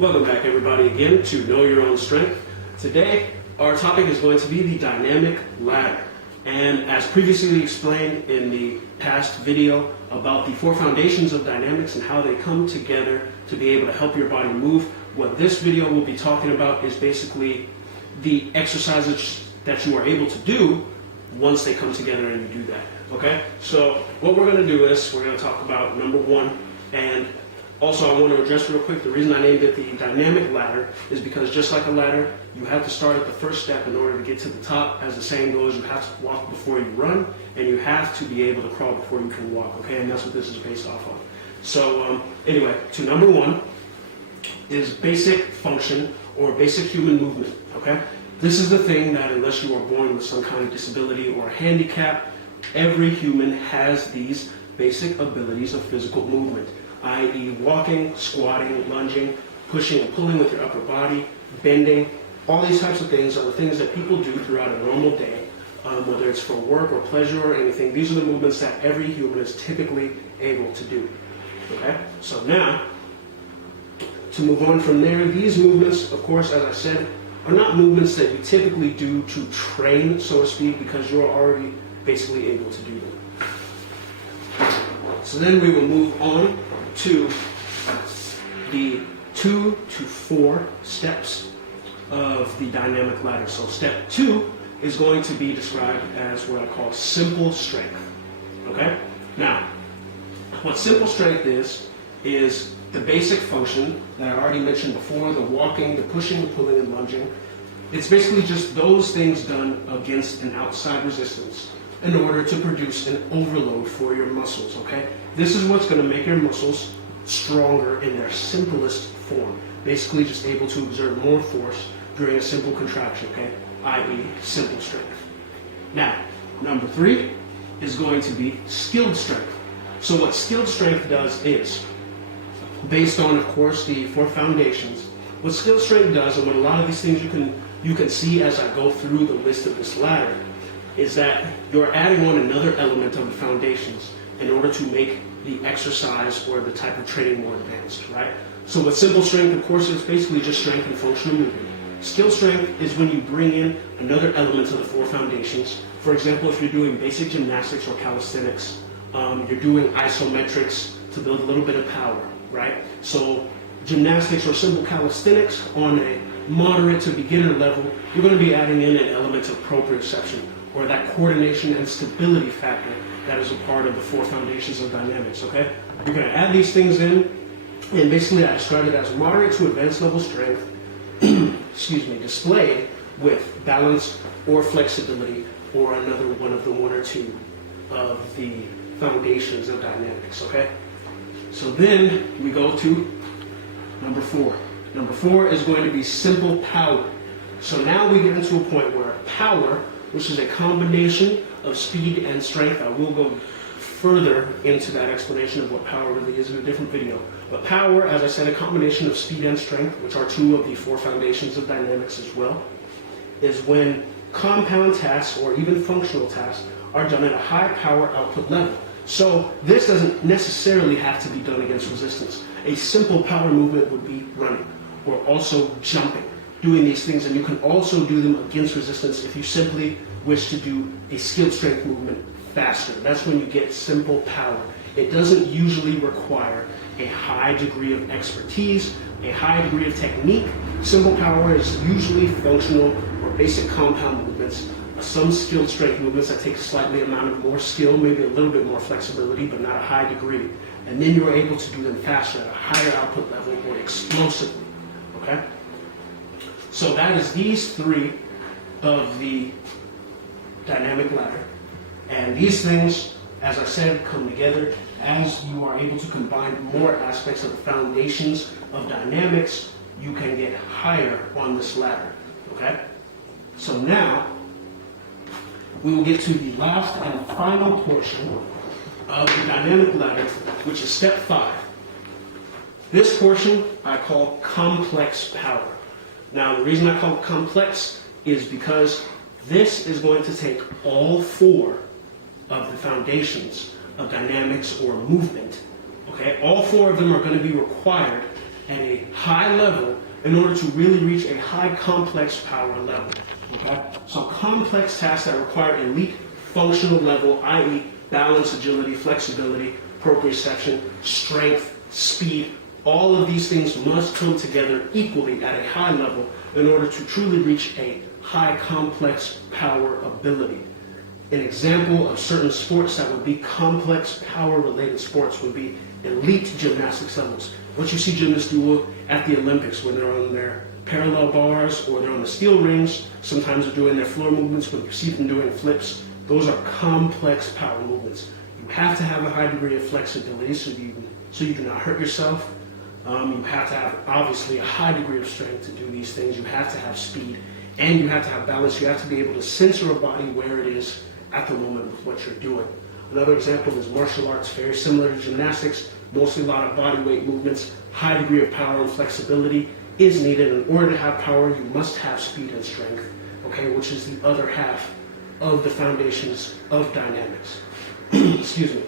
Welcome back everybody again to Know Your Own Strength. Today our topic is going to be the dynamic ladder. And as previously explained in the past video about the 4 foundations of dynamics and how they come together to be able to help your body move, what this video will be talking about is basically the exercises that you are able to do once they come together and you do that. Okay? So what we're going to do is we're going to talk about number 1, and also I want to address real quick the reason I named it the dynamic ladder is because just like a ladder, you have to start at the first step in order to get to the top. As the saying goes, you have to walk before you run, and you have to be able to crawl before you can walk. Okay? And that's what this is based off of. So anyway, to number 1 is basic function or basic human movement. Okay? This is the thing that unless you are born with some kind of disability or handicap, every human has these basic abilities of physical movement, i.e. walking, squatting, lunging, pushing and pulling with your upper body, bending. All these types of things are the things that people do throughout a normal day, whether it's for work or pleasure or anything. These are the movements that every human is typically able to do. Okay? So now, to move on from there, these movements, of course, as I said, are not movements that you typically do to train, so to speak, because you're already basically able to do them. So then we will move on to the 2 to 4 steps of the dynamic ladder. So step 2 is going to be described as what I call simple strength. Okay? Now, what simple strength is the basic function that I already mentioned before, the walking, the pushing, the pulling, and lunging. It's basically just those things done against an outside resistance in order to produce an overload for your muscles, okay? This is what's going to make your muscles stronger in their simplest form. Basically just able to exert more force during a simple contraction, okay? i.e. simple strength. Now, number 3 is going to be skilled strength. So what skilled strength does is, based on, of course, the 4 foundations, what skilled strength does, and what a lot of these things you can see as I go through the list of this ladder, is that you're adding on another element of the foundations in order to make the exercise or the type of training more advanced, right? So with simple strength, of course, it's basically just strength and functional movement. Skill strength is when you bring in another element of the 4 foundations. For example, if you're doing basic gymnastics or calisthenics, you're doing isometrics to build a little bit of power, right? So gymnastics or simple calisthenics on a moderate to beginner level, you're going to be adding in an element of proprioception, or that coordination and stability factor that is a part of the 4 foundations of dynamics, okay? You're going to add these things in, and basically I describe it as moderate to advanced level strength, displayed with balance or flexibility, or another one of the 1 or 2 of the foundations of dynamics, okay? So then we go to number 4. Number 4 is going to be simple power. So now we get into a point where power, which is a combination of speed and strength. I will go further into that explanation of what power really is in a different video. But power, as I said, a combination of speed and strength, which are 2 of the 4 foundations of dynamics as well, is when compound tasks or even functional tasks are done at a high power output level. So this doesn't necessarily have to be done against resistance. A simple power movement would be running, or also jumping, doing these things, and you can also do them against resistance if you simply wish to do a skilled strength movement faster. That's when you get simple power. It doesn't usually require a high degree of expertise, a high degree of technique. Simple power is usually functional or basic compound movements, some skilled strength movements that take a slightly amount of more skill, maybe a little bit more flexibility, but not a high degree. And then you're able to do them faster at a higher output level or explosively, okay? So that is these 3 of the dynamic ladder. And these things, as I said, come together as you are able to combine more aspects of the foundations of dynamics. You can get higher on this ladder, okay? So now, we will get to the last and final portion of the dynamic ladder, which is step 5. This portion I call complex power. Now, the reason I call it complex is because this is going to take all 4 of the foundations of dynamics or movement. Okay, all 4 of them are going to be required at a high level in order to really reach a high complex power level. Okay? So complex tasks that require elite functional level, i.e. balance, agility, flexibility, proprioception, strength, speed, all of these things must come together equally at a high level in order to truly reach a high complex power ability. An example of certain sports that would be complex power-related sports would be elite gymnastics levels. What you see gymnasts do at the Olympics when they're on their parallel bars or they're on the steel rings, sometimes they're doing their floor movements, when you see them doing flips, those are complex power movements. You have to have a high degree of flexibility so you do not hurt yourself. You have to have, obviously, a high degree of strength to do these things. You have to have speed, and you have to have balance. You have to be able to sense your body where it is at the moment with what you're doing. Another example is martial arts, very similar to gymnastics, mostly a lot of body weight movements, high degree of power and flexibility is needed. In order to have power, you must have speed and strength, okay, which is the other half of the foundations of dynamics. Excuse me.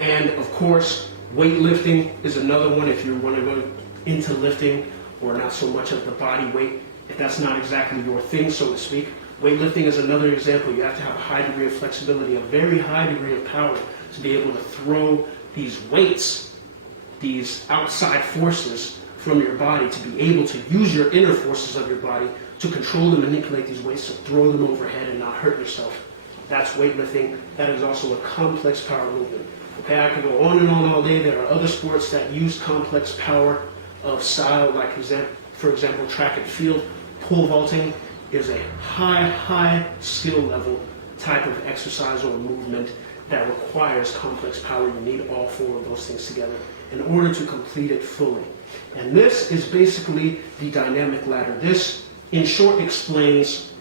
And of course, weightlifting is another one if you want to go into lifting or not so much of the body weight, if that's not exactly your thing, so to speak. Weightlifting is another example. You have to have a high degree of flexibility, a very high degree of power to be able to throw these weights, these outside forces from your body, to be able to use your inner forces of your body to control and manipulate these weights, to throw them overhead and not hurt yourself. That's weightlifting. That is also a complex power movement. Okay, I could go on and on all day. There are other sports that use complex power of style, like for example, track and field. Pole vaulting is a high skill level type of exercise or movement that requires complex power. You need all four of those things together in order to complete it fully. And this is basically the dynamic ladder. This, in short, explains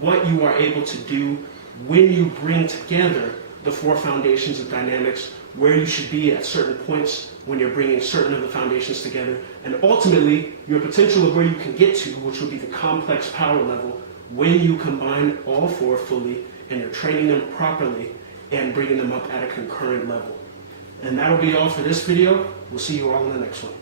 what you are able to do when you bring together the four foundations of dynamics, where you should be at certain points when you're bringing certain of the foundations together, and ultimately your potential of where you can get to, which will be the complex power level, when you combine all four fully and you're training them properly and bringing them up at a concurrent level. And that'll be all for this video. We'll see you all in the next one.